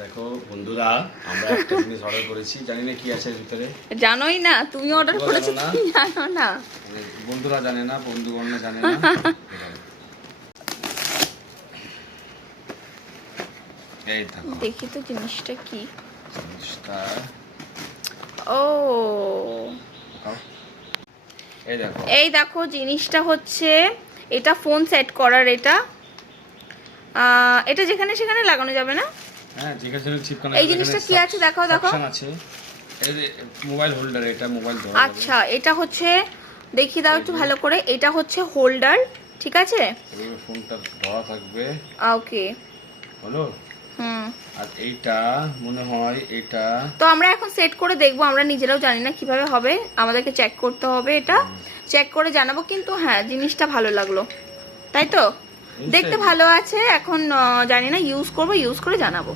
দেখো বন্ধুরা, আমরা একটা জিনিস অর্ডার করেছি, জানি না কি আছে এর ভিতরে। জানোই না, তুমি অর্ডার করেছো তুমি জানো না। বন্ধুরা জানে না, বন্ধুগণরা জানে না। এই দেখো, দেখি তো জিনিসটা কি। জিনিসটা ও দেখো, এই দেখো জিনিসটা হচ্ছে, এটা ফোন সেট করার। এটা যেখানে সেখানে লাগানো যাবে না? হ্যাঁ যেখানে সেখানে চিপকানো। এই জিনিসটা কি আছে দেখাও দেখো। অপশন আছে, এই মোবাইল হোল্ডার, এটা মোবাইল ধরা। আচ্ছা এটা হচ্ছে, দেখি দাও একটু ভালো করে। এটা হচ্ছে হোল্ডার, ঠিক আছে, ফোনটা ধরা থাকবে। ওকে হলো। আর এইটা মনে হয় এটা তো আমরা এখন সেট করে দেখবো, আমরা নিজেরাও জানি না কিভাবে হবে, আমাদেরকে চেক করতে হবে। এটা চেক করে জানাবো। কিন্তু হ্যাঁ জিনিসটা ভালো লাগলো, তাই তো, দেখতে ভালো আছে। এখন জানি না, ইউজ করবো, ইউজ করে জানাবো।